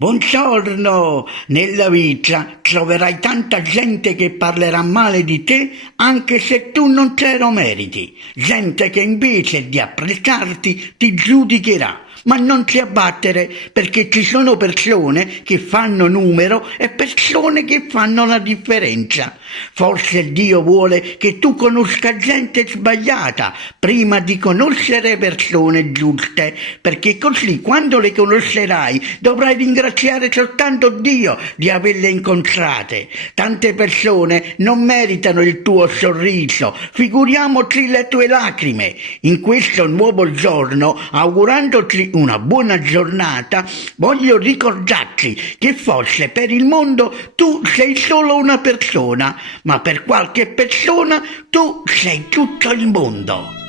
Buongiorno! Nella vita troverai tanta gente che parlerà male di te anche se tu non te lo meriti. Gente che invece di apprezzarti ti giudicherà. Ma non ti abbattere perché ci sono persone che fanno numero e persone che fanno la differenza. Forse Dio vuole che tu conosca gente sbagliata prima di conoscere persone giuste, perché così quando le conoscerai dovrai ringraziare soltanto Dio di averle incontrate. Tante persone non meritano il tuo sorriso, figuriamoci le tue lacrime. In questo nuovo giorno, augurandoti una buona giornata, voglio ricordarti che forse per il mondo tu sei solo una persona, ma per qualche persona tu sei tutto il mondo.